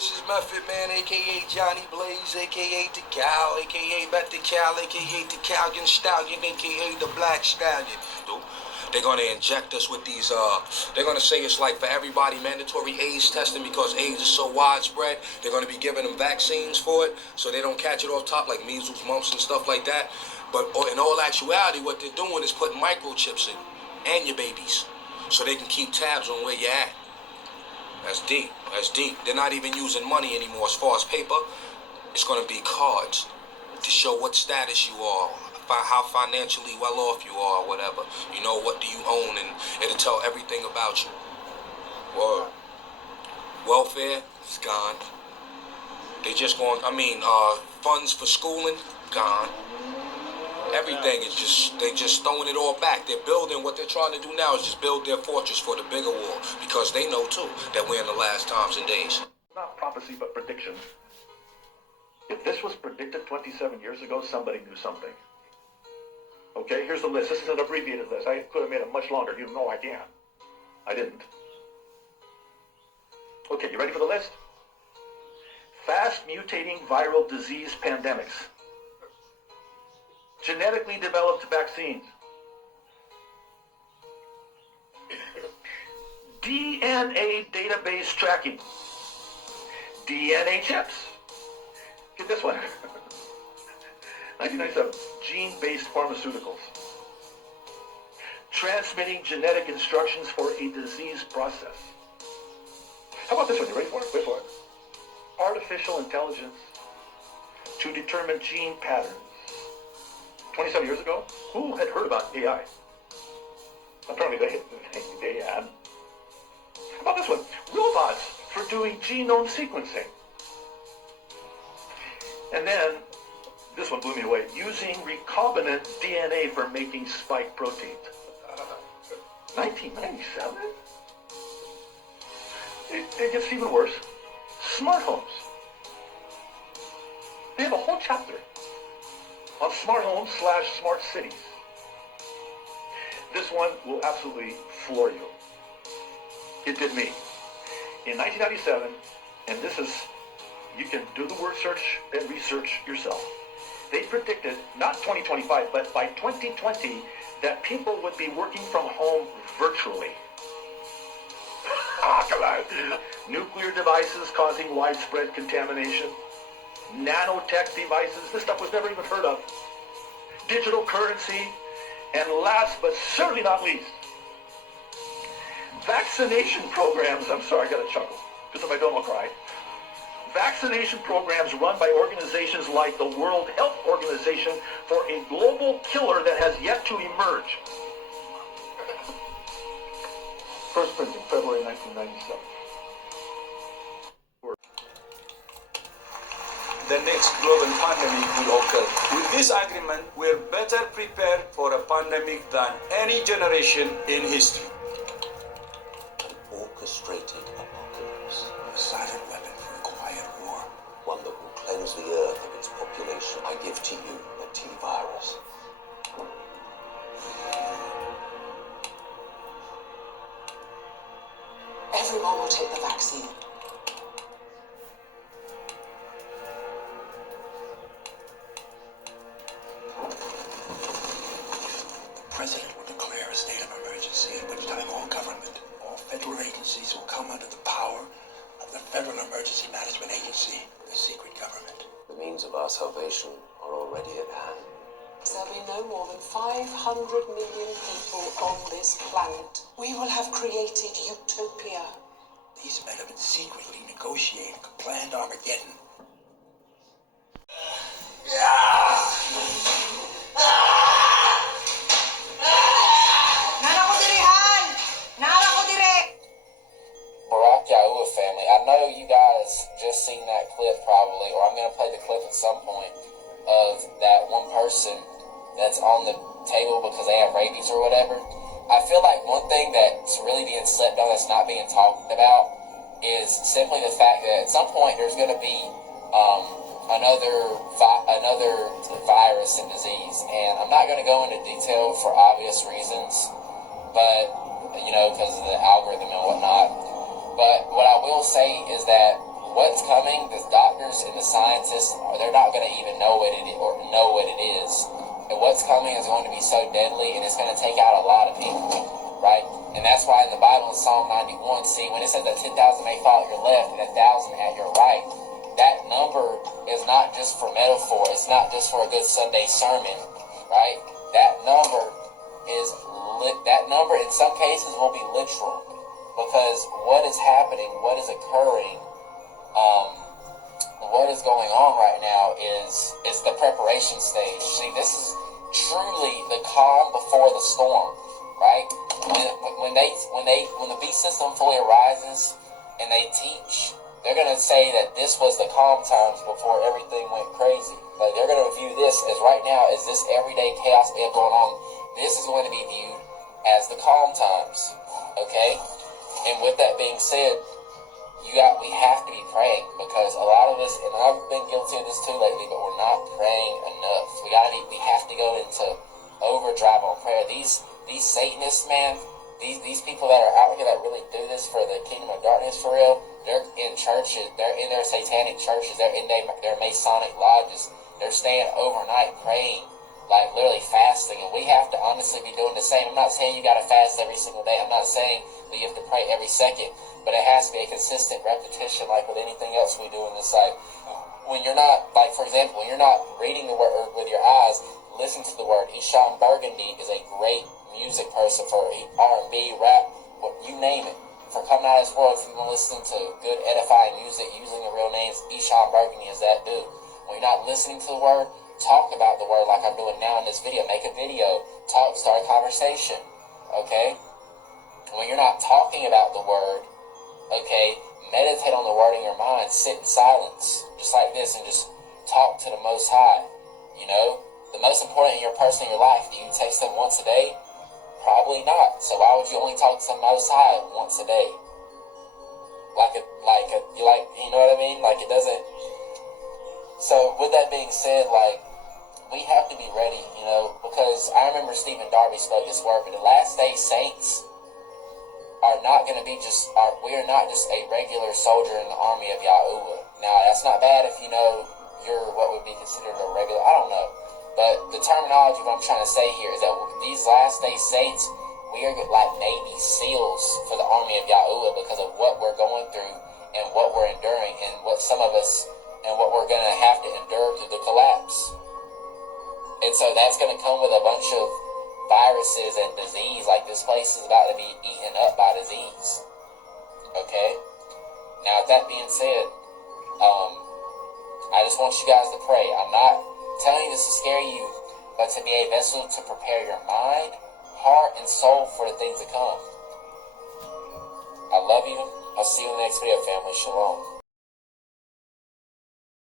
This is Method Man, a.k.a. Johnny Blaze, a.k.a. the Cow, a.k.a. Bet the Cow, a.k.a. the Calgon Stallion, a.k.a. the Black Stallion. They're going to inject us with these, they're going to say it's like for everybody mandatory AIDS testing because AIDS is so widespread. They're going to be giving them vaccines for it so they don't catch it off top like measles, mumps, and stuff like that. But in all actuality, what they're doing is putting microchips in and your babies so they can keep tabs on where you're at. That's deep. That's deep. They're not even using money anymore as far as paper. It's going to be cards to show what status you are, how financially well off you are, or whatever. You know, what do you own, and it'll tell everything about you. Word. Welfare is gone. They just going, funds for schooling, gone. Everything is they just throwing it all back. They're building, what they're trying to do now is just build their fortress for the bigger war, because they know too that we're in the last times and days. Not prophecy, but prediction. If this was predicted 27 years ago, somebody knew something. Okay, here's the list. This is an abbreviated list. I could have made it much longer. You know I can. I didn't. Okay, you ready for the list? Fast mutating viral disease pandemics. Genetically developed vaccines. DNA database tracking. DNA chips. Get this one. 1997. Gene-based pharmaceuticals. Transmitting genetic instructions for a disease process. How about this one? You ready for it? Wait for it. Artificial intelligence to determine gene patterns. 27 years ago, who had heard about AI? Apparently they had. How about this one? Robots for doing genome sequencing. And then, this one blew me away. Using recombinant DNA for making spike proteins. 1997? It gets even worse. Smart homes. They have a whole chapter on smart homes / smart cities. This one will absolutely floor you. It did me. In 1997, and this is, you can do the word search and research yourself. They predicted, not 2025, but by 2020, that people would be working from home virtually. Come on. Nuclear devices causing widespread contamination. Nanotech devices, this stuff was never even heard of. Digital currency, and last but certainly not least, vaccination programs. I'm sorry, I got to chuckle, because if I don't, I'll cry. Vaccination programs run by organizations like the World Health Organization for a global killer that has yet to emerge. First printing, February 1997. The next global pandemic will occur. With this agreement, we're better prepared for a pandemic than any generation in history. Orchestrated apocalypse. A silent weapon for a quiet war. One that will cleanse the earth of its population. I give to you a T-virus. Everyone will take the vaccine. The President will declare a state of emergency, at which time all government, all federal agencies will come under the power of the Federal Emergency Management Agency, the secret government. The means of our salvation are already at hand. There'll be no more than 500 million people on this planet. We will have created utopia. These men have been secretly negotiating a planned Armageddon. Family. I know you guys just seen that clip probably, or I'm going to play the clip at some point of that one person that's on the table because they have rabies or whatever. I feel like one thing that's really being slept on that's not being talked about is simply the fact that at some point there's going to be another virus and disease, and I'm not going to go into detail for obvious reasons, but because of the algorithm and whatnot. But what I will say is that what's coming, the doctors and the scientists, they're not going to even know what it is, or know what it is. And what's coming is going to be so deadly, and it's going to take out a lot of people, right? And that's why in the Bible, in Psalm 91, see, when it says that 10,000 may fall at your left and 1,000 at your right, that number is not just for metaphor. It's not just for a good Sunday sermon, right? That number in some cases will be literal, because what is happening, what is occurring, what is going on right now is the preparation stage. See, this is truly the calm before the storm, right? When the beast system fully arises and they teach, they're going to say that this was the calm times before everything went crazy. Like, they're going to view this as right now as this everyday chaos we have going on. This is going to be viewed as the calm times, okay? And with that being said, we have to be praying, because a lot of us, and I've been guilty of this too lately, but we're not praying enough. We have to go into overdrive on prayer. These Satanists, man, these people that are out here that really do this for the kingdom of darkness for real, they're in churches, they're in their satanic churches, they're in their Masonic lodges, they're staying overnight praying, like literally fasting, and we have to honestly be doing the same. I'm not saying you got to fast every single day. I'm not saying that you have to pray every second, but it has to be a consistent repetition, like with anything else we do in this life. When you're not, like for example, when you're not reading the word with your eyes, listen to the word. Isham Burgundy is a great music person for R&B, rap, you name it. For coming out of this world, if you want to listen to good edifying music using the real names, Isham Burgundy is that dude. When you're not listening to the word, talk about the word like I'm doing now in this video. Make a video. Start a conversation. Okay? When you're not talking about the word, okay, meditate on the word in your mind. Sit in silence, just like this, and just talk to the Most High. You know? The most important in your person in your life, do you text them once a day? Probably not. So why would you only talk to the Most High once a day? You know what I mean? Like, it doesn't. So with that being said, like, we have to be ready, you know, because I remember Stephen Darby spoke this word, but the last day saints are not going to be we are not just a regular soldier in the army of Yahuwah. Now, that's not bad if you know you're what would be considered a regular, I don't know. But the terminology, what I'm trying to say here is that these last day saints, we are like Navy SEALs for the army of Yahuwah, because of what we're going through and what we're enduring, and what some of us, and what we're going to have to endure through the collapse. And so that's going to come with a bunch of viruses and disease. Like, this place is about to be eaten up by disease. Okay? Now, with that being said, I just want you guys to pray. I'm not telling you this to scare you, but to be a vessel to prepare your mind, heart, and soul for the things to come. I love you. I'll see you in the next video, family. Shalom.